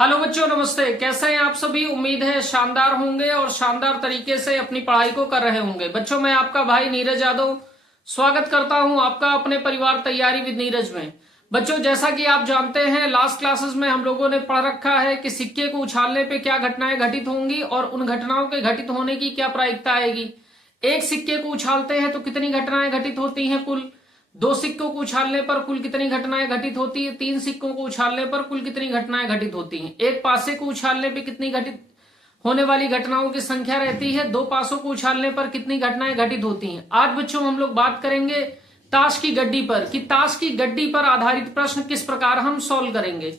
Hello बच्चों, नमस्ते। कैसे हैं आप सभी? उम्मीद है शानदार होंगे और शानदार तरीके से अपनी पढ़ाई को कर रहे होंगे। बच्चों, मैं आपका भाई नीरज यादव स्वागत करता हूं आपका अपने परिवार तैयारी विद नीरज में। बच्चों, जैसा कि आप जानते हैं, लास्ट क्लासेस में हम लोगों ने पढ़ रखा है कि सिक्के को उछालने पे क्या घटनाएं घटित होंगी और उन घटनाओं के घटित होने की क्या प्रायिकता आएगी। एक सिक्के को उछालते हैं तो कितनी घटनाएं घटित होती हैं कुल, दो सिक्कों को उछालने पर कुल कितनी घटनाएं घटित होती है, तीन सिक्कों को उछालने पर कुल कितनी घटनाएं घटित होती हैं, एक पासे को उछालने पर कितनी घटित होने वाली घटनाओं की संख्या रहती है, दो पासों को उछालने पर कितनी घटनाएं घटित होती हैं। आज बच्चों हम लोग बात करेंगे ताश की गड्डी पर कि ताश की गड्डी पर आधारित प्रश्न किस प्रकार हम सॉल्व करेंगे।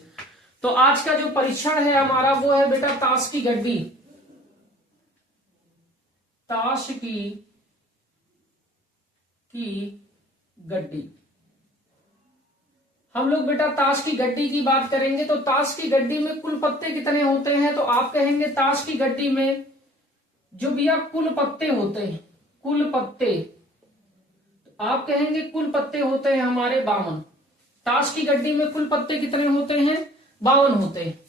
तो आज का जो परीक्षण है हमारा वो है बेटा ताश की गड्डी। ताश की गड्डी। हम लोग बेटा ताश की गड्डी की बात करेंगे। तो ताश की गड्डी में कुल पत्ते कितने होते हैं? तो आप कहेंगे ताश की गड्डी में जो भैया कुल पत्ते होते हैं, कुल पत्ते, तो आप कहेंगे कुल पत्ते होते हैं हमारे 52। ताश की गड्डी में कुल पत्ते कितने होते हैं? 52 होते हैं।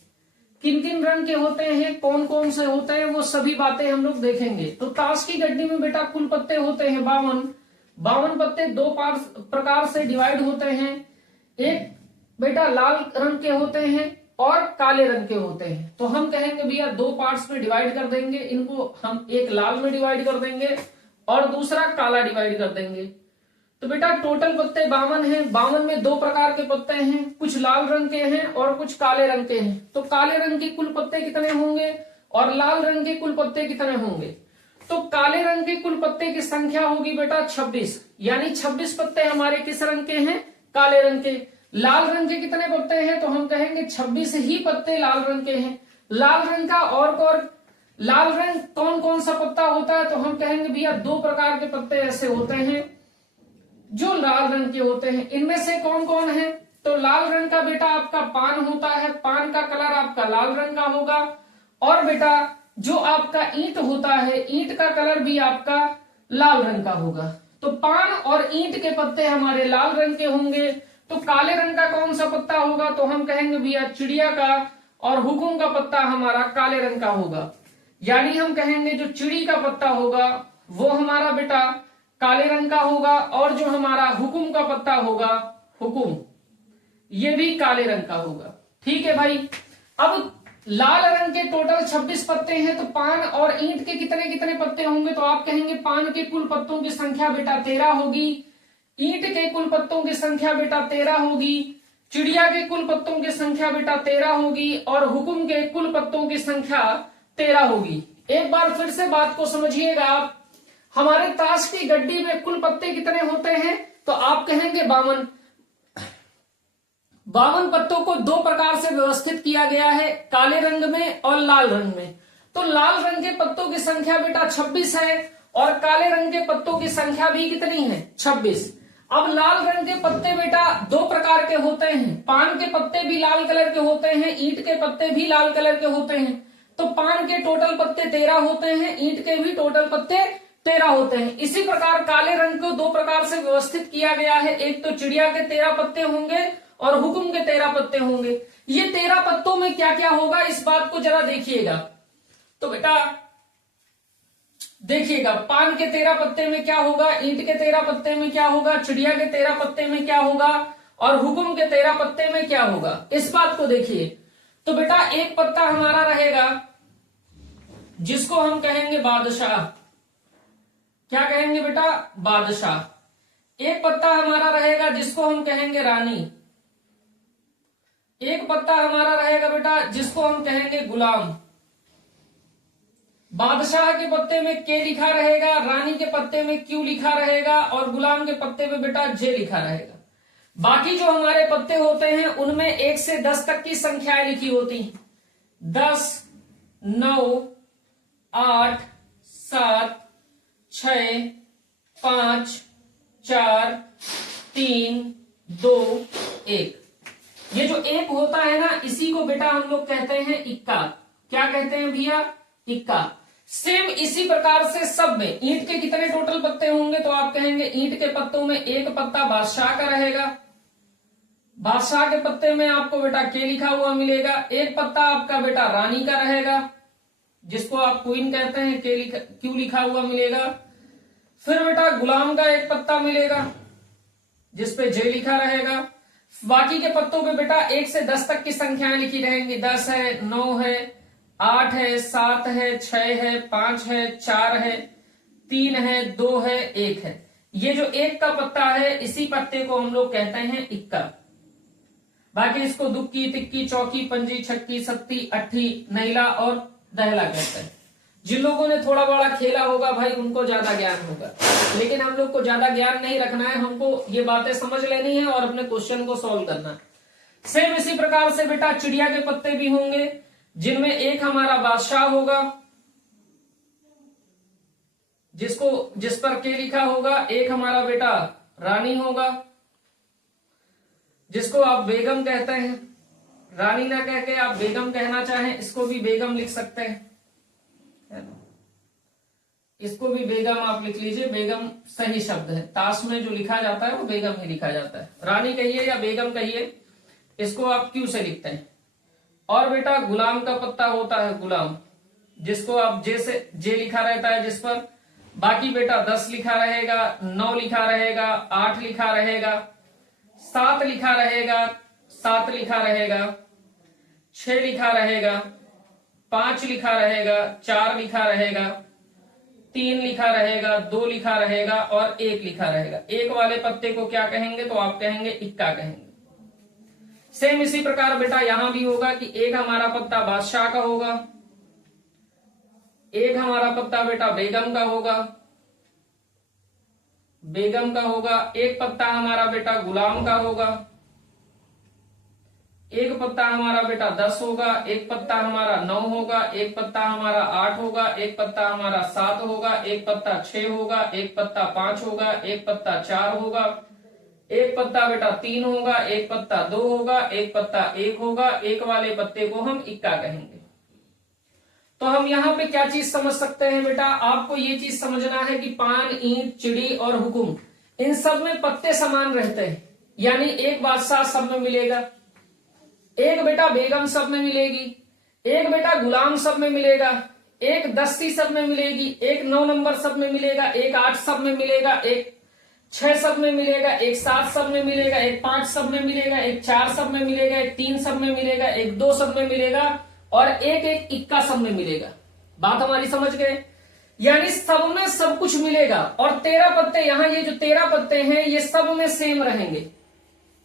किन किन रंग के होते हैं, कौन कौन से होते हैं, वो सभी बातें हम लोग देखेंगे। तो ताश की गड्डी में बेटा कुल पत्ते होते हैं 52। 52 पत्ते दो प्रकार से डिवाइड होते हैं। एक बेटा लाल रंग के होते हैं और काले रंग के होते हैं। तो हम कहेंगे भैया दो पार्ट्स में डिवाइड कर देंगे इनको, हम एक लाल में डिवाइड कर देंगे और दूसरा काला डिवाइड कर देंगे। तो बेटा टोटल पत्ते 52 हैं। 52 में दो प्रकार के पत्ते हैं, कुछ लाल रंग के हैं और कुछ काले रंग के हैं। तो काले रंग के कुल पत्ते कितने होंगे और लाल रंग के कुल पत्ते कितने होंगे? तो काले रंग के कुल पत्ते की संख्या होगी बेटा 26, यानी 26 पत्ते हमारे किस रंग के हैं? काले रंग के। लाल रंग के कितने पत्ते हैं? तो हम कहेंगे 26 ही पत्ते लाल रंग के हैं। लाल रंग का और लाल रंग कौन कौन सा पत्ता होता है? तो हम कहेंगे भैया दो प्रकार के पत्ते ऐसे होते हैं जो लाल रंग के होते हैं। इनमें से कौन कौन है? तो लाल रंग का बेटा आपका पान होता है, पान का कलर आपका लाल रंग का होगा। और बेटा जो आपका ईंट होता है, ईंट का कलर भी आपका लाल रंग का होगा। तो पान और ईंट के पत्ते हमारे लाल रंग के होंगे। तो काले रंग का कौन सा पत्ता होगा? तो हम कहेंगे भैया चिड़िया का और हुकुम का पत्ता हमारा काले रंग का होगा। यानी हम कहेंगे जो चिड़ी का पत्ता होगा वो हमारा बेटा काले रंग का होगा और जो हमारा हुकुम का पत्ता होगा, हुकुम, ये भी काले रंग का होगा। ठीक है भाई। अब लाल रंग के टोटल 26 पत्ते हैं। तो पान और ईंट के कितने कितने पत्ते होंगे? तो आप कहेंगे पान के कुल पत्तों की संख्या बेटा 13 होगी, ईंट के कुल पत्तों की संख्या बेटा 13 होगी, चिड़िया के कुल पत्तों की संख्या बेटा 13 होगी और हुकुम के कुल पत्तों की संख्या 13 होगी। एक बार फिर से बात को समझिएगा आप। हमारे ताश की गड्डी में कुल पत्ते कितने होते हैं? तो आप कहेंगे 52। 52 पत्तों को दो प्रकार से व्यवस्थित किया गया है, काले रंग में और लाल रंग में। तो लाल रंग के पत्तों की संख्या बेटा 26 है और काले रंग के पत्तों की संख्या भी कितनी है? 26। अब लाल रंग के पत्ते बेटा दो प्रकार के होते हैं, पान के पत्ते भी लाल कलर के होते हैं, ईंट के पत्ते भी लाल कलर के होते हैं। तो पान के टोटल पत्ते 13 होते हैं, ईंट के भी टोटल पत्ते 13 होते हैं। इसी प्रकार काले रंग को दो प्रकार से व्यवस्थित किया गया है। एक तो चिड़िया के 13 पत्ते होंगे और हुकुम के 13 पत्ते होंगे। ये 13 पत्तों में क्या क्या होगा इस बात को जरा देखिएगा। तो बेटा देखिएगा, पान के 13 पत्ते में क्या होगा, ईंट के 13 पत्ते में क्या होगा, चिड़िया के 13 पत्ते में क्या होगा और हुकुम के 13 पत्ते में क्या होगा, इस बात को देखिए। तो बेटा एक पत्ता हमारा रहेगा जिसको हम कहेंगे बादशाह। क्या कहेंगे बेटा? बादशाह। एक पत्ता हमारा रहेगा जिसको हम कहेंगे रानी। एक पत्ता हमारा रहेगा बेटा जिसको हम कहेंगे गुलाम। बादशाह के पत्ते में के लिखा रहेगा, रानी के पत्ते में क्यू लिखा रहेगा और गुलाम के पत्ते में बेटा जे लिखा रहेगा। बाकी जो हमारे पत्ते होते हैं उनमें 1 से 10 तक की संख्याएं लिखी होती हैं। 10, 9, 8, 7, 6, 5, 4, 3, 2, 1। ये जो एक होता है ना, इसी को बेटा हम लोग कहते हैं इक्का। क्या कहते हैं भैया? इक्का। सेम इसी प्रकार से सब में ईंट के कितने टोटल पत्ते होंगे? तो आप कहेंगे ईंट के पत्तों में एक पत्ता बादशाह का रहेगा, बादशाह के पत्ते में आपको बेटा के लिखा हुआ मिलेगा। एक पत्ता आपका बेटा रानी का रहेगा, जिसको आप क्वीन कहते हैं, क्यू लिखा हुआ मिलेगा। फिर बेटा गुलाम का एक पत्ता मिलेगा जिसपे जे लिखा रहेगा। बाकी के पत्तों पे बेटा 1 से 10 तक की संख्याएं लिखी रहेंगी। 10 है, 9 है, 8 है, 7 है, 6 है, 5 है, 4 है, 3 है, 2 है, 1 है। ये जो 1 का पत्ता है, इसी पत्ते को हम लोग कहते हैं इक्का। बाकी इसको दुक्की, तिक्की, चौकी, पंजी, छक्की, सत्ती, अट्ठी, नैला और दहला कहते हैं। जिन लोगों ने थोड़ा बड़ा खेला होगा भाई उनको ज्यादा ज्ञान होगा, लेकिन हम लोग को ज्यादा ज्ञान नहीं रखना है, हमको ये बातें समझ लेनी है और अपने क्वेश्चन को सॉल्व करना है। सेम इसी प्रकार से बेटा चिड़िया के पत्ते भी होंगे, जिनमें एक हमारा बादशाह होगा जिस पर के लिखा होगा। एक हमारा बेटा रानी होगा जिसको आप बेगम कहते हैं। रानी ना कह के आप बेगम कहना चाहें, इसको भी बेगम लिख सकते हैं, इसको भी बेगम आप लिख लीजिए। बेगम सही शब्द है, ताश में जो लिखा जाता है वो बेगम ही लिखा जाता है। रानी कहिए या बेगम कहिए, इसको आप क्यू से लिखते हैं। और बेटा गुलाम का पत्ता होता है गुलाम, जिसको आप जे लिखा रहता है जिस पर। बाकी बेटा 10 लिखा रहेगा, 9 लिखा रहेगा, 8 लिखा रहेगा, 7 लिखा रहेगा, 7 लिखा रहेगा, 6 लिखा रहेगा, 5 लिखा रहेगा, 4 लिखा रहेगा, 3 लिखा रहेगा, 2 लिखा रहेगा और 1 लिखा रहेगा। एक वाले पत्ते को क्या कहेंगे तो आप कहेंगे इक्का कहेंगे। सेम इसी प्रकार बेटा यहां भी होगा कि एक हमारा पत्ता बादशाह का होगा, एक हमारा पत्ता बेटा बेगम का होगा, बेगम का होगा। एक पत्ता हमारा बेटा गुलाम का होगा, एक पत्ता हमारा बेटा 10 होगा, एक पत्ता हमारा 9 होगा, एक पत्ता हमारा 8 होगा, एक पत्ता हमारा 7 होगा, एक पत्ता 6 होगा, एक पत्ता 5 होगा, एक पत्ता 4 होगा, एक पत्ता बेटा 3 होगा, एक पत्ता 2 होगा, एक पत्ता 1 होगा। एक वाले पत्ते को हम इक्का कहेंगे। तो हम यहाँ पे क्या चीज समझ सकते हैं बेटा, आपको ये चीज समझना है कि पान, ईंट, चिड़ी और हुकुम, इन सब में पत्ते समान रहते हैं। यानी एक बादशाह सब में मिलेगा, एक बेटा बेगम सब में मिलेगी, एक बेटा गुलाम सब में मिलेगा, एक 10 सब में मिलेगी, एक 9 नंबर सब में मिलेगा, एक 8 सब में मिलेगा, एक 6 सब में मिलेगा, एक 7 सब में मिलेगा, एक 5 सब में मिलेगा, एक 4 सब में मिलेगा, एक 3 सब में मिलेगा, एक 2 सब में मिलेगा और एक इक्का सब में मिलेगा। बात हमारी समझ गए? यानी सब में सब कुछ मिलेगा। और 13 पत्ते, यहां ये जो 13 पत्ते हैं ये सब में सेम रहेंगे,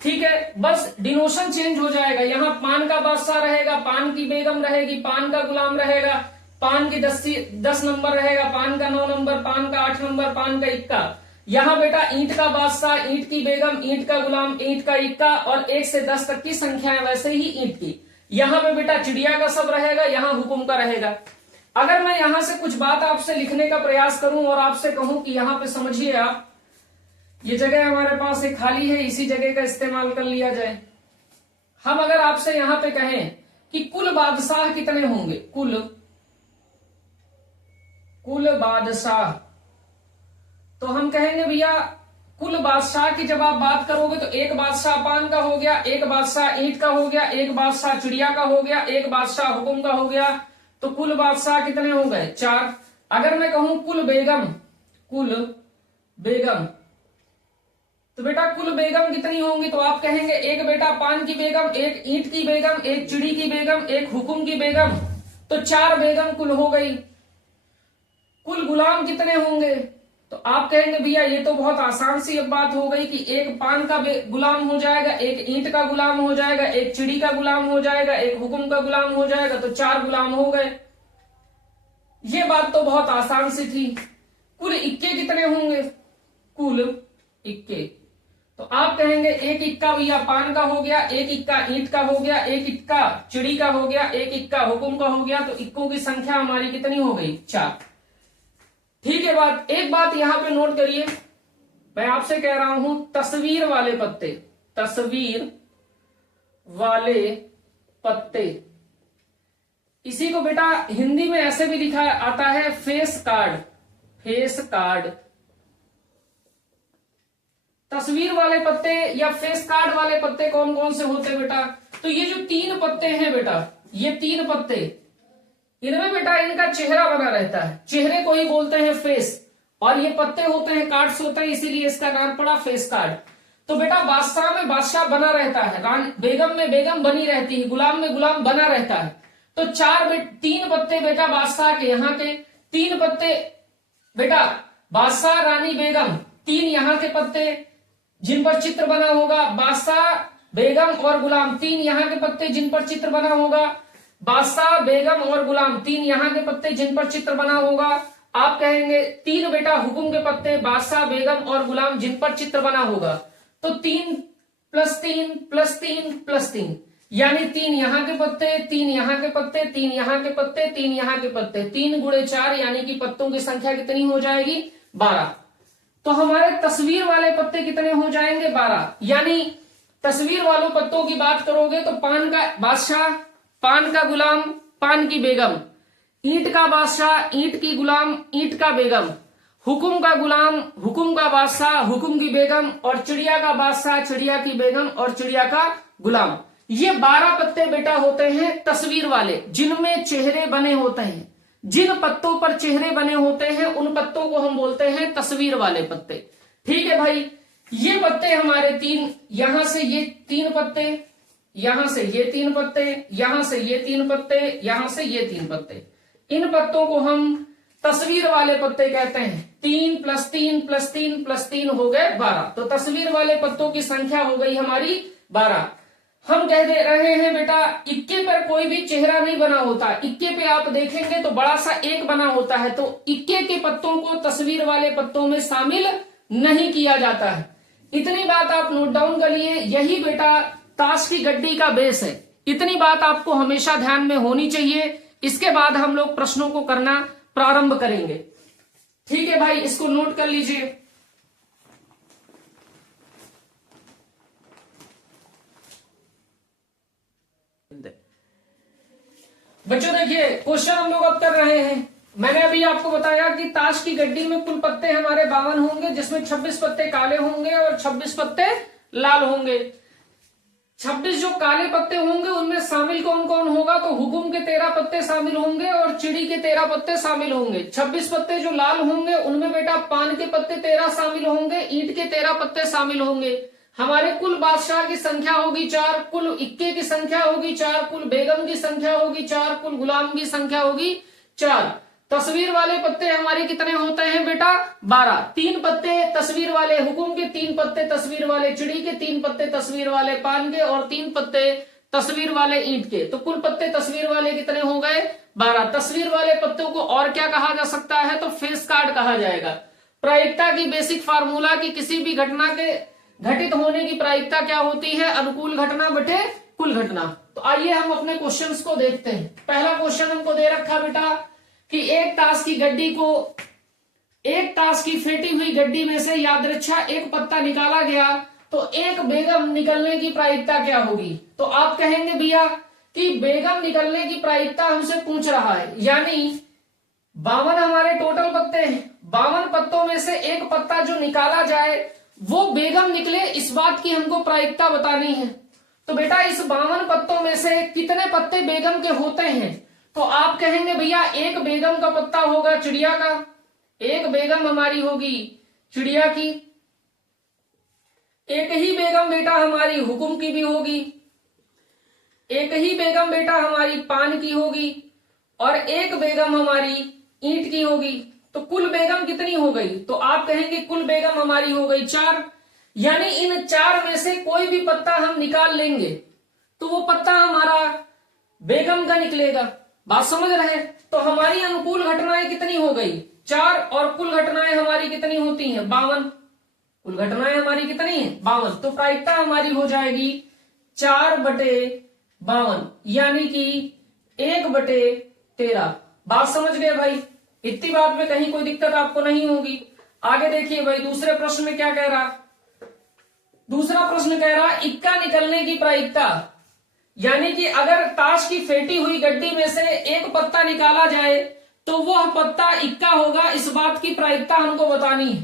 ठीक है, बस डिनोशन चेंज हो जाएगा। यहाँ पान का बादशाह रहेगा, पान की बेगम रहेगी, पान का गुलाम रहेगा, पान की 10 नंबर रहेगा, पान का 9 नंबर, पान का 8 नंबर, पान का इक्का। यहाँ बेटा ईंट का बादशाह, ईंट की बेगम, ईंट का गुलाम, ईंट का इक्का और 1 से 10 तक की संख्याएं वैसे ही ईंट की। यहाँ पे बेटा चिड़िया का सब रहेगा, यहाँ हुकुम का रहेगा। अगर मैं यहां से कुछ बात आपसे लिखने का प्रयास करूं और आपसे कहूं कि यहाँ पे समझिए आप, ये जगह हमारे पास एक खाली है, इसी जगह का इस्तेमाल कर लिया जाए। हम अगर आपसे यहां पे कहें कि कुल बादशाह कितने होंगे, कुल बादशाह, तो हम कहेंगे भैया कुल बादशाह की जब आप बात करोगे तो एक बादशाह पान का हो गया, एक बादशाह ईंट का हो गया, एक बादशाह चिड़िया का हो गया, एक बादशाह हुकुम का हो गया, तो कुल बादशाह कितने हो गए? 4। अगर मैं कहूं कुल बेगम, तो बेटा कुल बेगम कितनी होंगी? तो आप कहेंगे एक बेटा पान की बेगम, एक ईंट की बेगम, एक चिड़ी की बेगम, एक हुकुम की बेगम, तो 4 बेगम कुल हो गई। कुल गुलाम कितने होंगे? तो आप कहेंगे भैया ये तो बहुत आसान सी बात हो गई कि एक पान का गुलाम हो जाएगा, एक ईंट का गुलाम हो जाएगा, एक चिड़ी का गुलाम हो जाएगा, एक हुकुम का गुलाम हो जाएगा, तो 4 गुलाम हो गए। ये बात तो बहुत आसान सी थी। कुल इक्के कितने होंगे? कुल इक्के, तो आप कहेंगे एक इक्का भैया पान का हो गया, एक इक्का ईंट का हो गया, एक इक्का चिड़ी का हो गया, एक इक्का हुकुम का हो गया, तो इक्कों की संख्या हमारी कितनी हो गई? 4। ठीक है बात। एक बात यहां पे नोट करिए, मैं आपसे कह रहा हूं तस्वीर वाले पत्ते, तस्वीर वाले पत्ते, इसी को बेटा हिंदी में ऐसे भी लिखा आता है फेस कार्ड, फेस कार्ड। तस्वीर वाले पत्ते या फेस कार्ड वाले पत्ते कौन कौन से होते हैं बेटा? तो ये जो 3 पत्ते हैं बेटा, ये 3 पत्ते, इनमें बेटा इनका चेहरा बना रहता है, चेहरे को ही बोलते हैं फेस, और ये पत्ते होते हैं, कार्ड्स होते हैं, इसीलिए इसका नाम पड़ा फेस कार्ड। तो बेटा बादशाह में बादशाह बना रहता है, बेगम में बेगम बनी रहती है, गुलाम में गुलाम बना रहता है। तो 3 पत्ते बेटा बादशाह के, यहाँ के 3 पत्ते बेटा बादशाह, रानी, बेगम, 3 यहाँ के पत्ते जिन पर चित्र बना होगा, बादशाह, बेगम और गुलाम, 3 यहाँ के पत्ते जिन पर चित्र बना होगा, बादशाह, बेगम और गुलाम, 3 यहाँ के पत्ते जिन पर चित्र बना होगा। आप कहेंगे 3 बेटा हुकुम के पत्ते, बादशाह, बेगम और गुलाम जिन पर चित्र बना होगा। तो 3 + 3 + 3 + 3, यानी 3 यहाँ के पत्ते, 3 यहाँ के पत्ते, 3 यहाँ के पत्ते, 3 यहाँ के पत्ते, 3 × 4 यानी कि पत्तों की संख्या कितनी हो जाएगी? 12। तो हमारे तस्वीर वाले पत्ते कितने हो जाएंगे? 12। यानी तस्वीर वालों पत्तों की बात करोगे तो पान का बादशाह, पान का गुलाम, पान की बेगम, ईंट का बादशाह, ईंट की गुलाम, ईंट का बेगम, हुकुम का गुलाम, हुकुम का बादशाह, हुकुम की बेगम, और चिड़िया का बादशाह, चिड़िया की बेगम और चिड़िया का गुलाम। ये 12 पत्ते बेटा होते हैं तस्वीर वाले, जिनमें चेहरे बने होते हैं। जिन पत्तों पर चेहरे बने होते हैं उन पत्तों को हम बोलते हैं तस्वीर वाले पत्ते। ठीक है भाई, ये पत्ते हमारे 3, यहां से ये 3 पत्ते, यहां से ये 3 पत्ते, यहां से ये 3 पत्ते, यहां से ये 3 पत्ते, इन पत्तों को हम तस्वीर वाले पत्ते कहते हैं। 3 + 3 + 3 + 3 हो गए 12। तो तस्वीर वाले पत्तों की संख्या हो गई हमारी 12। हम कह दे रहे हैं बेटा इक्के पर कोई भी चेहरा नहीं बना होता, इक्के पे आप देखेंगे तो बड़ा सा 1 बना होता है, तो इक्के के पत्तों को तस्वीर वाले पत्तों में शामिल नहीं किया जाता है। इतनी बात आप नोट डाउन करिए, यही बेटा ताश की गड्डी का बेस है। इतनी बात आपको हमेशा ध्यान में होनी चाहिए। इसके बाद हम लोग प्रश्नों को करना प्रारंभ करेंगे। ठीक है भाई, इसको नोट कर लीजिए। बच्चों देखिए, क्वेश्चन हम लोग अब कर रहे हैं। मैंने अभी आपको बताया कि ताश की गड्डी में कुल पत्ते हमारे 52 होंगे, जिसमें 26 पत्ते काले होंगे और 26 पत्ते लाल होंगे। 26 जो काले पत्ते होंगे उनमें शामिल कौन कौन होगा? तो हुकुम के 13 पत्ते शामिल होंगे और चिड़ी के 13 पत्ते शामिल होंगे। 26 पत्ते जो लाल होंगे उनमें बेटा पान के पत्ते 13 शामिल होंगे, ईंट के 13 पत्ते शामिल होंगे। हमारे कुल बादशाह की संख्या होगी 4, कुल इक्के की संख्या होगी 4, कुल बेगम की संख्या होगी 4, कुल गुलाम की संख्या होगी 4। तस्वीर वाले पत्ते हमारे कितने होते हैं बेटा? 12। 3 पत्ते तस्वीर वाले हुकुम के, 3 पत्ते तस्वीर वाले चिड़ी के, 3 पत्ते तस्वीर वाले पान के और 3 पत्ते तस्वीर वाले ईंट के। तो कुल पत्ते तस्वीर वाले कितने हो गए? 12। तस्वीर वाले पत्तों को और क्या कहा जा सकता है? तो फेस कार्ड कहा जाएगा। प्रायिकता की बेसिक फार्मूला की किसी भी घटना के घटित होने की प्रायिकता क्या होती है? अनुकूल घटना बटे कुल घटना। तो आइए हम अपने क्वेश्चंस को देखते हैं। पहला क्वेश्चन हमको दे रखा बेटा कि एक ताश की फेटी हुई गड्डी में से यादृच्छा एक पत्ता निकाला गया तो एक बेगम निकलने की प्रायिकता क्या होगी? तो आप कहेंगे भैया कि बेगम निकलने की प्रायिकता हमसे पूछ रहा है, यानी 52 हमारे टोटल पत्ते हैं, 52 पत्तों में से एक पत्ता जो निकाला जाए वो बेगम निकले, इस बात की हमको प्रायिकता बतानी है। तो बेटा इस 52 पत्तों में से कितने पत्ते बेगम के होते हैं? तो आप कहेंगे भैया एक बेगम का पत्ता होगा चिड़िया का, एक बेगम हमारी होगी चिड़िया की, एक ही बेगम बेटा हमारी हुकुम की भी होगी, एक ही बेगम बेटा हमारी पान की होगी और एक बेगम हमारी ईंट की होगी। तो कुल बेगम कितनी हो गई? तो आप कहेंगे कुल बेगम हमारी हो गई 4। यानी इन 4 में से कोई भी पत्ता हम निकाल लेंगे तो वो पत्ता हमारा बेगम का निकलेगा। बात समझ रहे हैं? तो हमारी अनुकूल घटनाएं कितनी हो गई? 4, और कुल घटनाएं हमारी कितनी होती हैं? 52। कुल घटनाएं हमारी कितनी है? 52। तो प्रायिकता हमारी हो जाएगी 4/52, यानी कि 1/13। बात समझ गए भाई? इतनी बात में कहीं कोई दिक्कत आपको नहीं होगी। आगे देखिए भाई, दूसरे प्रश्न में क्या कह रहा? दूसरा प्रश्न कह रहा इक्का निकलने की प्रायिकता, यानी कि अगर ताश की फेटी हुई गड्डी में से एक पत्ता निकाला जाए तो वह पत्ता इक्का होगा, इस बात की प्रायिकता हमको बतानी है।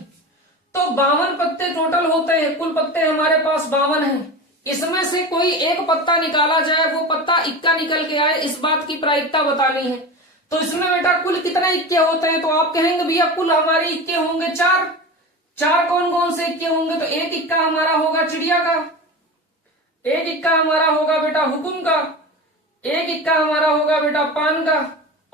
तो 52 पत्ते टोटल होते हैं, कुल पत्ते हमारे पास 52 हैं। इसमें से कोई एक पत्ता निकाला जाए, वो पत्ता इक्का निकल के आए, इस बात की प्रायिकता बतानी है। तो इसमें बेटा कुल कितने इक्के होते हैं, तो आप कहेंगे भैया कुल हमारे इक्के होंगे 4। 4 कौन कौन से इक्के होंगे, तो एक इक्का हमारा होगा चिड़िया का, एक इक्का हमारा होगा बेटा हुकुम का, एक इक्का हमारा होगा बेटा पान का,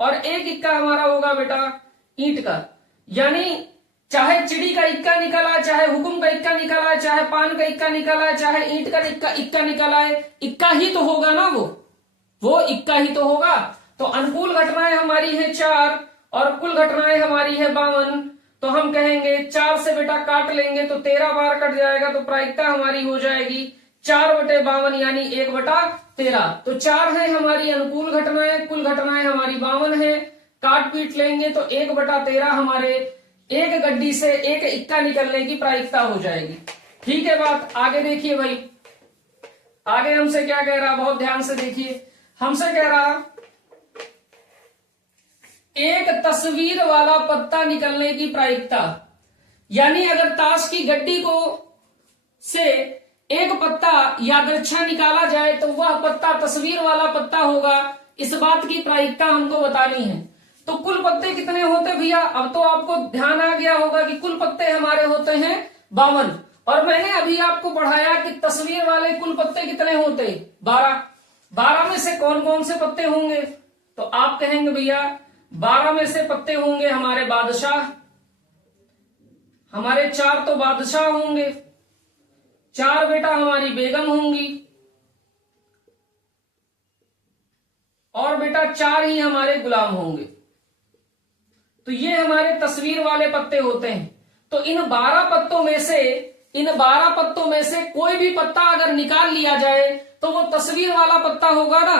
और एक इक्का हमारा होगा बेटा ईंट का। यानी चाहे चिड़ी का इक्का निकला, चाहे हुकुम का इक्का निकला, चाहे पान का इक्का निकला, चाहे ईंट का इक्का निकला है, इक्का ही तो होगा ना, वो इक्का ही तो होगा। तो अनुकूल घटनाएं हमारी है 4 और कुल घटनाएं हमारी है 52। तो हम कहेंगे 4 से बेटा काट लेंगे तो 13 बार कट जाएगा, तो प्रायिकता हमारी हो जाएगी 4/52 यानी 1/13। तो 4 है हमारी अनुकूल घटनाएं, कुल घटनाएं हमारी 52 है। काट पीट लेंगे तो 1/13 हमारे एक गड्डी से एक इक्का निकलने की प्रायिकता हो जाएगी। ठीक है बात। आगे देखिए भाई, आगे हमसे क्या कह रहा, बहुत ध्यान से देखिए। हमसे कह रहा एक तस्वीर वाला पत्ता निकलने की प्रायिकता, यानी अगर ताश की गड्डी को से एक पत्ता यादृच्छा निकाला जाए तो वह पत्ता तस्वीर वाला पत्ता होगा, इस बात की प्रायिकता हमको बतानी है। तो कुल पत्ते कितने होते भैया, अब तो आपको ध्यान आ गया होगा कि कुल पत्ते हमारे होते हैं 52, और मैंने अभी आपको पढ़ाया कि तस्वीर वाले कुल पत्ते कितने होते 12। 12 में से कौन कौन से पत्ते होंगे, तो आप कहेंगे भैया 12 में से पत्ते होंगे हमारे बादशाह, हमारे 4 तो बादशाह होंगे, 4 बेटा हमारी बेगम होंगी, और बेटा 4 ही हमारे गुलाम होंगे। तो ये हमारे तस्वीर वाले पत्ते होते हैं। तो इन 12 पत्तों में से कोई भी पत्ता अगर निकाल लिया जाए तो वो तस्वीर वाला पत्ता होगा ना,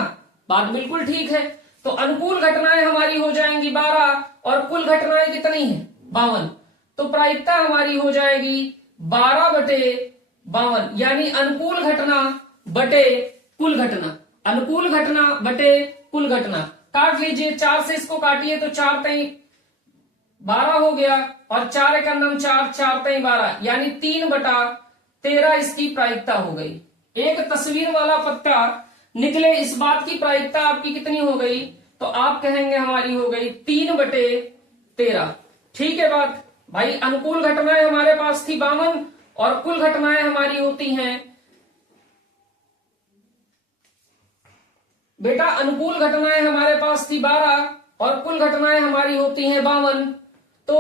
बात बिल्कुल ठीक है। तो अनुकूल घटनाएं हमारी हो जाएंगी 12 और कुल घटनाएं कितनी है 52। तो प्रायिकता हमारी हो जाएगी 12/52, यानी अनुकूल घटना बटे कुल घटना, अनुकूल घटना बटे कुल घटना। काट लीजिए, 4 से इसको काटिए तो 4 3 12 हो गया, और 4 1 4, 4 3 12, यानी 3/13 इसकी प्रायिकता हो गई। एक तस्वीर वाला पत्ता निकले, इस बात की प्रायिकता आपकी कितनी हो गई, तो आप कहेंगे हमारी हो गई 3/13। ठीक है बात भाई। अनुकूल घटनाएं हमारे पास थी 52 और कुल घटनाएं हमारी होती हैं बेटा, अनुकूल घटनाएं हमारे पास थी 12 और कुल घटनाएं हमारी होती हैं 52। तो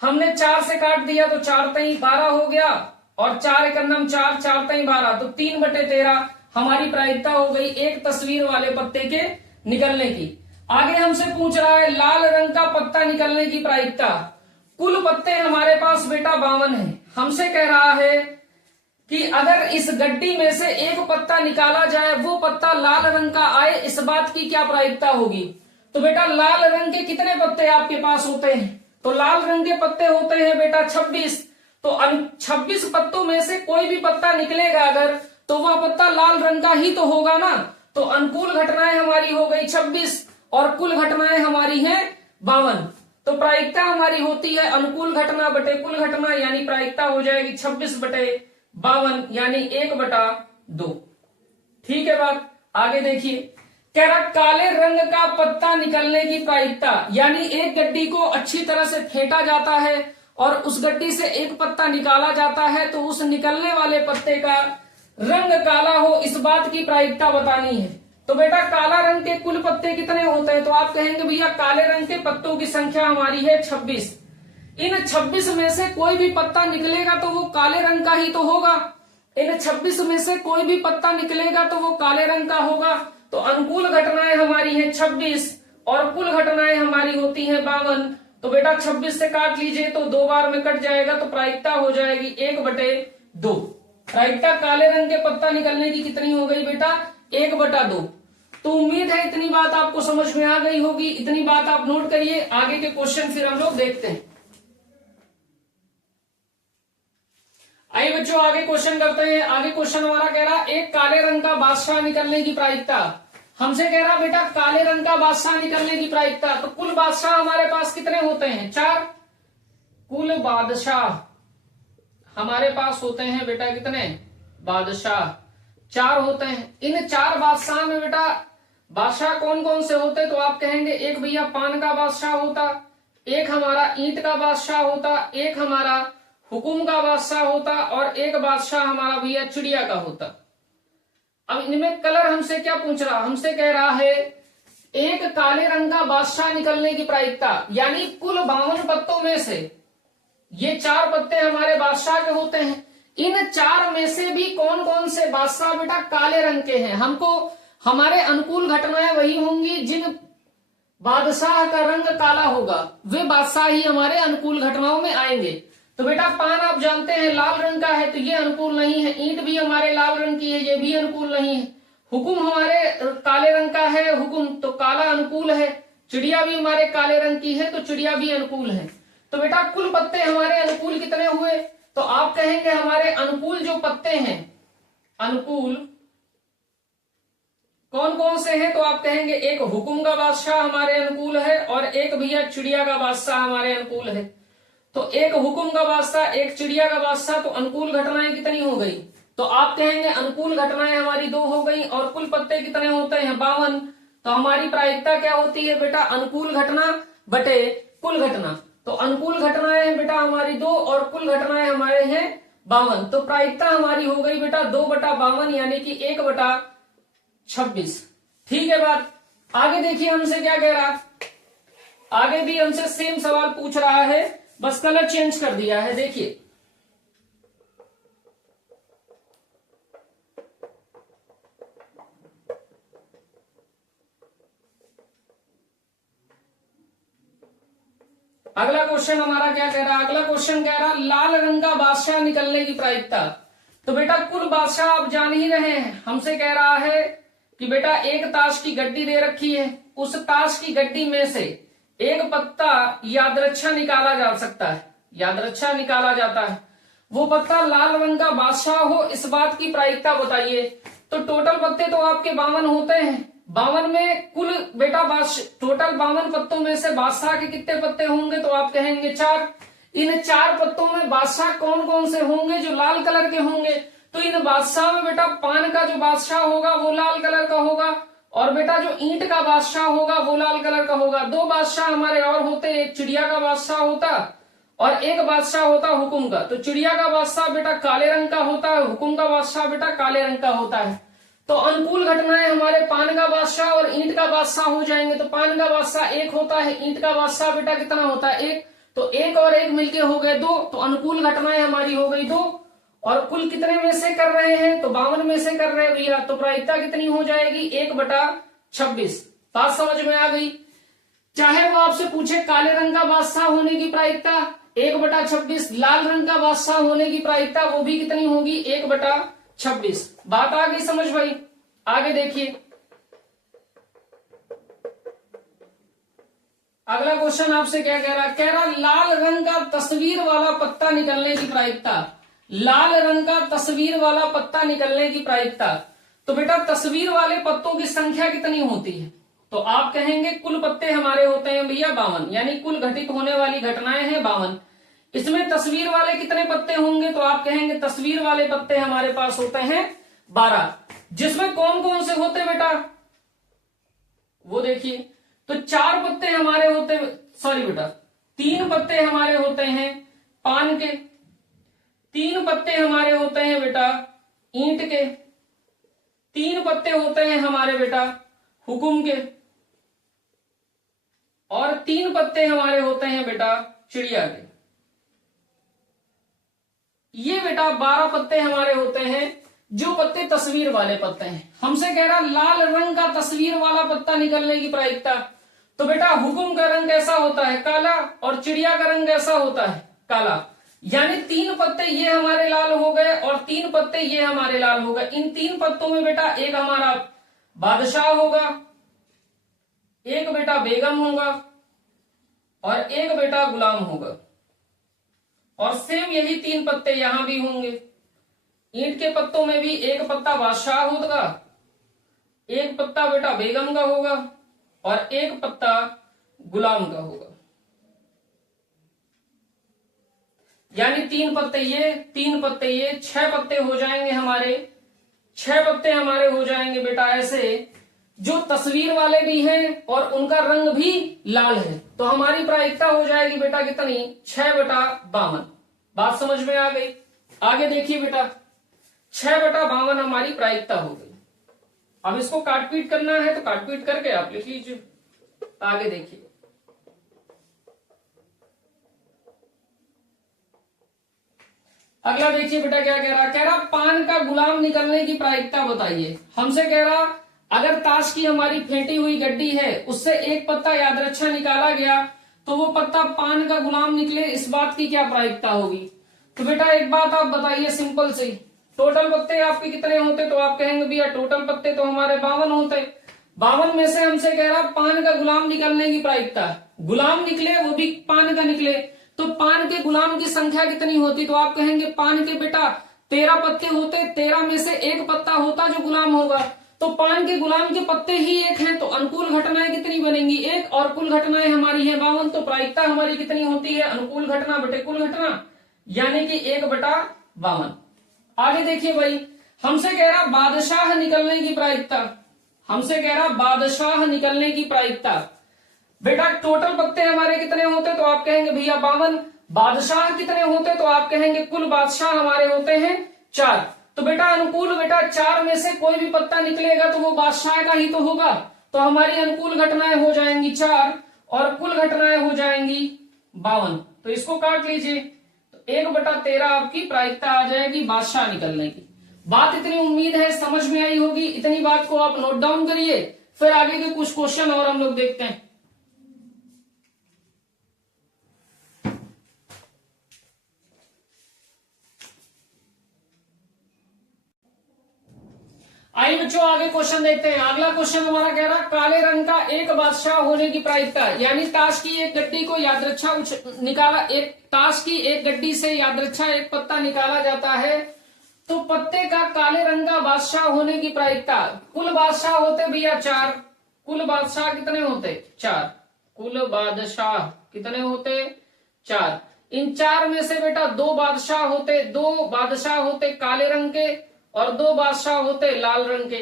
हमने 4 से काट दिया तो 4 3 12 हो गया, और 4 1 4, 4 3 12, तो 3/13 हमारी प्रायिकता हो गई एक तस्वीर वाले पत्ते के निकलने की। आगे हमसे पूछ रहा है लाल रंग का पत्ता निकलने की प्रायिकता। कुल पत्ते हमारे पास बेटा 52 है। हमसे कह रहा है कि अगर इस गड्डी में से एक पत्ता निकाला जाए, वो पत्ता लाल रंग का आए, इस बात की क्या प्रायिकता होगी। तो बेटा लाल रंग के कितने पत्ते आपके पास होते हैं, तो लाल रंग के पत्ते होते हैं बेटा 26। तो 26 पत्तों में से कोई भी पत्ता निकलेगा अगर, तो वह पत्ता लाल रंग का ही तो होगा ना। तो अनुकूल घटनाएं हमारी हो गई 26 और कुल घटनाएं हमारी हैं 52। तो प्रायिकता हमारी होती है अनुकूल घटना बटे कुल घटना, यानी प्रायिकता हो जाएगी 26/52, यानी 1/2। ठीक है बात। आगे देखिए, कह रहा काले रंग का पत्ता निकलने की प्रायिकता, यानी एक गड्डी को अच्छी तरह से फेंटा जाता है और उस गड्डी से एक पत्ता निकाला जाता है, तो उस निकलने वाले पत्ते का रंग काला हो, इस बात की प्रायिकता बतानी है। तो बेटा काला रंग के कुल पत्ते कितने होते हैं, तो आप कहेंगे भैया काले रंग के पत्तों की संख्या हमारी है 26। इन 26 में से कोई भी पत्ता निकलेगा तो वो काले रंग का ही तो होगा। इन 26 में से कोई भी पत्ता निकलेगा तो वो काले रंग का होगा। तो अनुकूल घटनाएं हमारी हैं 26 और कुल घटनाएं हमारी होती हैं 52। तो बेटा 26 से काट लीजिए तो 2 बार में कट जाएगा, तो प्रायिकता हो जाएगी 1/2। प्रायिकता काले रंग के पत्ता निकलने की कितनी हो गई बेटा 1/2। तो उम्मीद है इतनी बात आपको समझ में आ गई होगी। इतनी बात आप नोट करिए, आगे के क्वेश्चन फिर हम लोग देखते हैं। आइए बच्चों आगे क्वेश्चन करते हैं। आगे क्वेश्चन हमारा कह रहा एक काले रंग का बादशाह निकलने की प्रायिकता। हमसे कह रहा बेटा काले रंग का बादशाह निकलने की प्रायिकता। तो कुल बादशाह हमारे पास कितने होते हैं 4। कुल बादशाह हमारे पास होते हैं बेटा कितने बादशाह, 4 होते हैं। इन 4 बादशाह में बेटा बादशाह कौन कौन से होते, तो आप कहेंगे एक भैया पान का बादशाह होता, एक हमारा ईंट का बादशाह होता, एक हमारा हुकुम का बादशाह होता, और एक बादशाह हमारा भैया चिड़िया का होता। अब इनमें कलर हमसे क्या पूछ रहा, हमसे कह रहा है एक काले रंग का बादशाह निकलने की प्रायिकता, यानी कुल 52 पत्तों में से ये 4 पत्ते हमारे बादशाह के होते हैं। इन 4 में से भी कौन कौन से बादशाह बेटा काले रंग के हैं, हमको हमारे अनुकूल घटनाएं वही होंगी जिन बादशाह का रंग काला होगा, वे बादशाह ही हमारे अनुकूल घटनाओं में आएंगे। तो बेटा पान आप जानते हैं लाल रंग का है, तो ये अनुकूल नहीं है। ईंट भी हमारे लाल रंग की है, ये भी अनुकूल नहीं है। हुकुम हमारे काले रंग का है, हुकुम तो काला अनुकूल है। चिड़िया भी हमारे काले रंग की है, तो चिड़िया भी अनुकूल है। तो बेटा कुल पत्ते हमारे अनुकूल कितने हुए, तो आप कहेंगे हमारे अनुकूल जो पत्ते हैं, अनुकूल कौन कौन से हैं, तो आप कहेंगे एक हुकुम का बादशाह हमारे अनुकूल है, और एक भैया चिड़िया का बादशाह हमारे अनुकूल है। तो एक हुकुम का बादशाह, एक चिड़िया का बादशाह, तो अनुकूल घटनाएं कितनी हो गई, तो आप कहेंगे अनुकूल घटनाएं हमारी 2 हो गई, और कुल पत्ते कितने होते हैं 52। तो हमारी प्रायिकता क्या होती है बेटा, अनुकूल घटना बटे कुल घटना। तो अनुकूल घटनाएं हैं बेटा हमारी 2, और कुल घटनाएं हमारे हैं 52। तो प्रायिकता हमारी हो गई बेटा 2/52, यानी कि 1/26। ठीक है बात। आगे देखिए हमसे क्या कह रहा, आगे भी हमसे सेम सवाल पूछ रहा है, बस कलर चेंज कर दिया है। देखिए अगला क्वेश्चन हमारा क्या कह रहा है, अगला क्वेश्चन कह रहा लाल रंग का बादशाह निकलने की प्रायिकता। तो बेटा कुल बादशाह आप जान ही रहे हैं, हमसे कह रहा है कि बेटा एक ताश की गड्डी दे रखी है, उस ताश की गड्डी में से एक पत्ता यादृच्छा निकाला जा सकता है, यादृच्छा निकाला जाता है, वो पत्ता लाल रंग का बादशाह हो, इस बात की प्रायिकता बताइए। तो टोटल पत्ते तो आपके 52 होते हैं, 52 में कुल बेटा टोटल 52 पत्तों में से बादशाह के कितने पत्ते होंगे, तो आप कहेंगे 4। इन 4 पत्तों में बादशाह कौन कौन से होंगे, जो लाल कलर के होंगे। तो इन बादशाह में बेटा पान का जो बादशाह होगा वो लाल कलर का होगा, और बेटा जो ईंट का बादशाह होगा वो लाल कलर का होगा। 2 बादशाह हमारे और होते, एक चिड़िया का बादशाह होता और एक बादशाह होता हुकुम का। तो चिड़िया का बादशाह बेटा काले रंग का होता है, हुकुम का बादशाह बेटा काले रंग का होता है। तो अनुकूल घटनाएं हमारे पान का बादशाह और ईंट का बादशाह हो जाएंगे। तो पान का बादशाह 1 होता है, ईंट का बादशाह बेटा कितना होता है 1। तो 1 और 1 मिलके हो गए 2। तो अनुकूल घटनाएं हमारी हो गई 2। और कुल कितने में से कर रहे हैं, तो 52 में से कर रहे हैं भैया। तो प्रायिकता कितनी हो जाएगी 1/26। बात समझ में आ गई। चाहे वो आपसे पूछे काले रंग का बादशाह होने की प्रायिकता 1/26, लाल रंग का बादशाह होने की प्रायिकता वो भी कितनी होगी 1/26। बात आ गई समझ भाई। आगे देखिए अगला क्वेश्चन आपसे क्या कह रहा लाल रंग का तस्वीर वाला पत्ता निकलने की प्रायिकता। लाल रंग का तस्वीर वाला पत्ता निकलने की प्रायिकता। तो बेटा तस्वीर वाले पत्तों की संख्या कितनी होती है, तो आप कहेंगे कुल पत्ते हमारे होते हैं भैया 52, यानी कुल घटित होने वाली घटनाएं हैं 52। इसमें तस्वीर वाले कितने पत्ते होंगे, तो आप कहेंगे तस्वीर वाले पत्ते हमारे पास होते हैं 12। जिसमें कौन कौन से होते बेटा, वो देखिए। तो 4 पत्ते हमारे होते, सॉरी बेटा 3 पत्ते हमारे होते हैं पान के, 3 पत्ते हमारे होते हैं बेटा ईंट के, 3 पत्ते होते हैं हमारे बेटा हुकुम के, और 3 पत्ते हमारे होते हैं बेटा चिड़िया के। ये बेटा 12 पत्ते हमारे होते हैं जो पत्ते तस्वीर वाले पत्ते हैं। हमसे कह रहा लाल रंग का तस्वीर वाला पत्ता निकलने की प्रायिकता। तो बेटा हुकुम का रंग कैसा होता है काला, और चिड़िया का रंग कैसा होता है काला, यानी 3 पत्ते ये हमारे लाल हो गए और 3 पत्ते ये हमारे लाल हो गए। इन 3 पत्तों में बेटा एक हमारा बादशाह होगा, एक बेटा बेगम होगा, और एक बेटा गुलाम होगा। और सेम यही 3 पत्ते यहां भी होंगे। ईंट के पत्तों में भी एक पत्ता बादशाह होगा, एक पत्ता बेटा बेगम का होगा, और एक पत्ता गुलाम का होगा। यानी 3 पत्ते ये, 3 पत्ते ये, 6 पत्ते हो जाएंगे हमारे, 6 पत्ते हमारे हो जाएंगे बेटा ऐसे, जो तस्वीर वाले भी हैं और उनका रंग भी लाल है। तो हमारी प्रायिकता हो जाएगी बेटा कितनी, 6/52। बात समझ में आ गई। आगे देखिए बेटा, 6/52 हमारी प्रायिकता हो गई। अब इसको काटपीट करना है तो काटपीट करके आप लिख लीजिए। आगे देखिए, अगला देखिए बेटा क्या कह रहा पान का गुलाम निकलने की प्रायिकता बताइए। हमसे कह रहा अगर ताश की हमारी फेंटी हुई गड्डी है, उससे एक पत्ता यादृच्छा निकाला गया तो वो पत्ता पान का गुलाम निकले, इस बात की क्या प्रायिकता होगी। तो बेटा एक बात आप बताइए सिंपल सी, टोटल पत्ते आपके कितने होते, तो आप कहेंगे भैया टोटल पत्ते तो हमारे 52 होते। 52 में से हमसे कह रहा पान का गुलाम निकलने की प्रायिकता, गुलाम निकले वो भी पान का निकले, तो पान के गुलाम की संख्या कितनी होती, तो आप कहेंगे पान के बेटा 13 पत्ते होते, 13 में से एक पत्ता होता जो गुलाम होगा। तो पान के गुलाम के पत्ते ही एक हैं, तो अनुकूल घटनाएं कितनी बनेंगी, एक, और कुल घटनाएं हमारी है 52। तो प्रायिकता हमारी कितनी होती है, अनुकूल घटना बटे कुल घटना, यानी कि 1/52। आगे देखिए भाई, हमसे कह रहा बादशाह निकलने की प्रायिकता, हमसे कह रहा बादशाह निकलने की प्रायिकता। बेटा टोटल पत्ते हमारे कितने होते, तो आप कहेंगे भैया 52। बादशाह कितने होते, तो आप कहेंगे कुल बादशाह हमारे होते हैं 4। तो बेटा अनुकूल, बेटा 4 में से कोई भी पत्ता निकलेगा तो वो बादशाह का ही तो होगा। तो हमारी अनुकूल घटनाएं हो जाएंगी 4 और कुल घटनाएं हो जाएंगी 52। तो इसको काट लीजिए, तो 1/13 आपकी प्रायिकता आ जाएगी बादशाह निकलने की। बात इतनी उम्मीद है समझ में आई होगी, इतनी बात को आप नोट डाउन करिए, फिर आगे के कुछ क्वेश्चन और हम लोग देखते हैं। आइए बच्चों आगे क्वेश्चन देखते हैं। अगला क्वेश्चन हमारा कह रहा काले रंग का एक बादशाह होने की प्रायिकता, यानी ताश की एक गड्डी को यादृच्छा निकाला, एक ताश की एक गड्डी से यादृच्छा एक पत्ता निकाला जाता है, तो पत्ते का काले रंग का बादशाह होने की प्रायिकता, कुल बादशाह होते भैया 4, कुल बादशाह कितने होते 4, कुल बादशाह कितने होते 4। इन 4 में से बेटा 2 बादशाह होते, 2 बादशाह होते काले रंग के और 2 बादशाह होते लाल रंग के।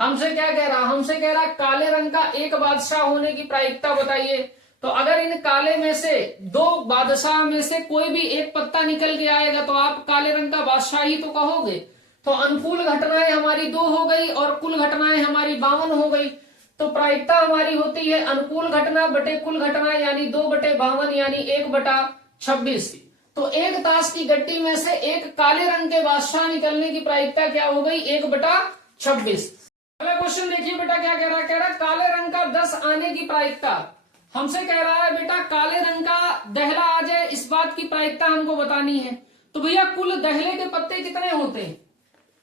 हमसे क्या कह रहा, हमसे कह रहा काले रंग का एक बादशाह होने की प्रायिकता बताइए। तो अगर इन काले में से 2 बादशाह में से कोई भी एक पत्ता निकल के आएगा तो आप काले रंग का बादशाह ही तो कहोगे। तो अनुकूल घटनाएं हमारी 2 हो गई और कुल घटनाएं हमारी 52 हो गई। तो प्रायिकता हमारी होती है अनुकूल घटना बटे कुल घटना, यानी 2/52 यानी 1/26। तो एक ताश की गड्डी में से एक काले रंग के बादशाह निकलने की प्रायिकता क्या हो गई 1/26। अगला क्वेश्चन देखिए बेटा क्या कह रहा है काले रंग का 10 आने की प्रायिकता। हमसे कह रहा है बेटा काले रंग का दहला आ जाए, इस बात की प्रायिकता हमको बतानी है। तो भैया कुल दहले के पत्ते कितने होते हैं,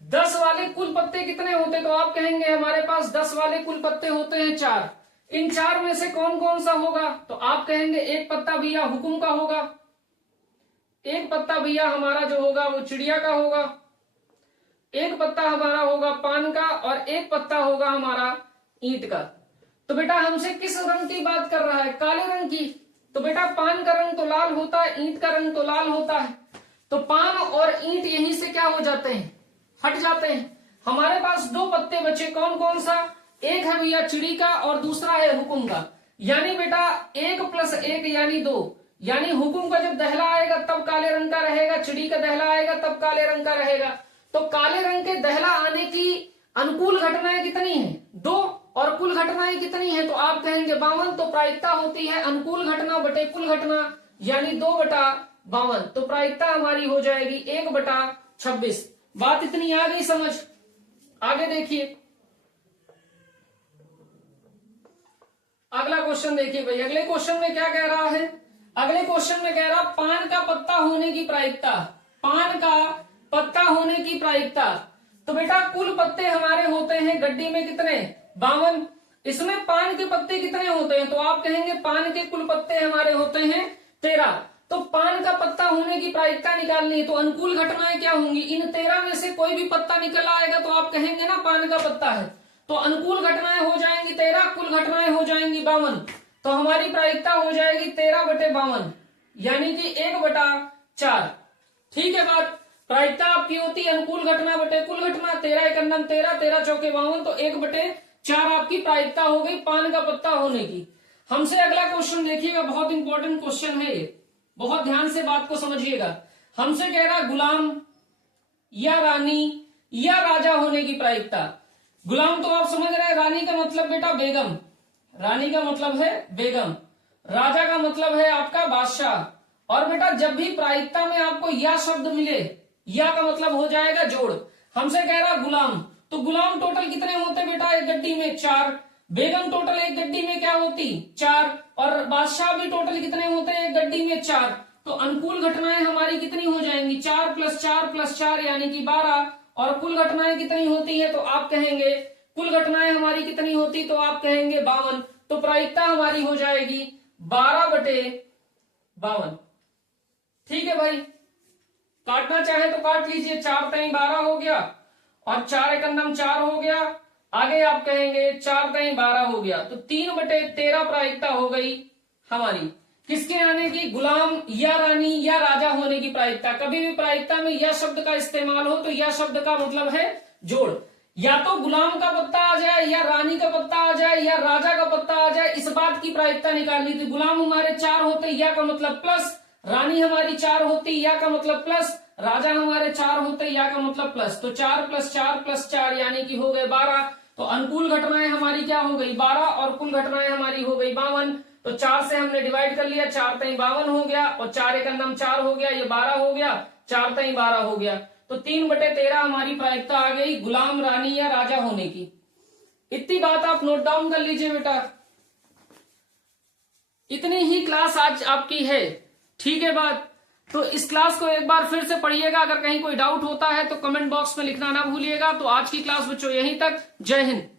10 वाले कुल पत्ते कितने होते, तो आप कहेंगे हमारे पास 10 वाले कुल पत्ते होते हैं 4। इन 4 में से कौन कौन सा होगा, तो आप कहेंगे एक पत्ता भैया हुकुम का होगा, एक पत्ता भैया हमारा जो होगा वो चिड़िया का होगा, एक पत्ता हमारा होगा पान का और एक पत्ता होगा हमारा ईंट का। तो बेटा हमसे किस रंग की बात कर रहा है, काले रंग की। तो बेटा पान का रंग तो लाल होता है, ईंट का रंग तो लाल होता है, तो पान और ईंट यहीं से क्या हो जाते हैं, हट जाते हैं। हमारे पास 2 पत्ते बचे, कौन कौन सा, एक है भैया चिड़ी का और दूसरा है हुकुम का। यानी बेटा 1 + 1 यानी 2, यानी हुकुम का जब दहला आएगा तब काले रंग का रहेगा, चिड़ी का दहला आएगा तब काले रंग का रहेगा। तो काले रंग के दहला आने की अनुकूल घटनाएं कितनी हैं 2 और कुल घटनाएं कितनी हैं, तो आप कहेंगे 52। तो प्रायिकता होती है अनुकूल घटना बटे कुल घटना, यानी 2/52। तो प्रायिकता हमारी हो जाएगी 1/26। बात इतनी आ गई समझ। आगे देखिए अगला क्वेश्चन देखिए भाई, अगले क्वेश्चन में क्या कह रहा है, अगले क्वेश्चन में कह रहा पान का पत्ता होने की प्रायिकता, पान का पत्ता होने की प्रायिकता। तो बेटा कुल पत्ते हमारे होते हैं गड्डी में कितने 52, इसमें पान के पत्ते कितने होते हैं, तो आप कहेंगे पान के कुल पत्ते हमारे होते हैं 13। तो पान का पत्ता होने की प्रायिकता निकालनी है, तो अनुकूल घटनाएं क्या होंगी, इन 13 में से कोई भी पत्ता निकल आएगा तो आप कहेंगे ना पान का पत्ता है। तो अनुकूल घटनाएं हो जाएंगी 13, कुल घटनाएं हो जाएंगी 52। तो हमारी प्रायिकता हो जाएगी 13/52 यानी कि 1/4। ठीक है बात। प्रायिकता आपकी होती है अनुकूल घटना बटे कुल घटना, 13 एकम 13, 13 चौके 52, तो 1/4 आपकी प्रायिकता हो गई पान का पत्ता होने की। हमसे अगला क्वेश्चन देखिएगा, बहुत इंपॉर्टेंट क्वेश्चन है ये, बहुत ध्यान से बात को समझिएगा। हमसे कह रहा गुलाम या रानी या राजा होने की प्रायिकता। गुलाम तो आप समझ रहे हैं, रानी का मतलब बेटा बेगम, रानी का मतलब है बेगम, राजा का मतलब है आपका बादशाह। और बेटा जब भी प्रायिकता में आपको या शब्द मिले, या का मतलब हो जाएगा जोड़। हमसे कह रहा गुलाम, तो गुलाम टोटल कितने होते बेटा एक गड्डी में? 4। बेगम टोटल एक गड्डी में क्या होती? 4। और बादशाह भी टोटल कितने होते हैं एक गड्डी में? 4। तो अनुकूल घटनाएं हमारी कितनी हो जाएंगी? 4 + 4 + 4 यानी कि 12। और कुल घटनाएं कितनी होती है? तो आप कहेंगे कुल घटनाएं हमारी कितनी होती? तो आप कहेंगे 52। तो प्रायिकता हमारी हो जाएगी 12/52। ठीक है भाई, काटना चाहे तो काट लीजिए। 4 × 12 हो गया और 4 एकम 4 हो गया। आगे आप कहेंगे 4 × 12 हो गया, तो 3/13 प्रायिकता हो गई हमारी। किसके आने की? गुलाम या रानी या राजा होने की प्रायिकता। कभी भी प्रायिकता में या शब्द का इस्तेमाल हो तो या शब्द का मतलब है जोड़। या तो गुलाम का पत्ता आ जाए, या रानी का पत्ता आ जाए, या राजा का पत्ता आ जाए, इस बात की प्रायिकता निकालनी थी। गुलाम हमारे 4 होते, या का मतलब प्लस, रानी हमारी 4 होती, या का मतलब प्लस, राजा हमारे 4 होते, या का मतलब प्लस। तो 4 + 4 + 4 यानी कि हो गए 12। तो अनुकूल घटनाएं हमारी क्या हो गई? 12, और कुल घटनाएं हमारी हो गई 52। तो 4 से हमने डिवाइड कर लिया, 4 × 52 हो गया, और 4 एकम 4 हो गया, ये 12 हो गया, 4 × 12 हो गया। तो 3/13 हमारी प्रायिकता आ गई गुलाम, रानी या राजा होने की। इतनी बात आप नोट डाउन कर लीजिए बेटा। इतनी ही क्लास आज आपकी है, ठीक है बात। तो इस क्लास को एक बार फिर से पढ़िएगा, अगर कहीं कोई डाउट होता है तो कमेंट बॉक्स में लिखना ना भूलिएगा। तो आज की क्लास बच्चों यहीं तक। जय हिंद।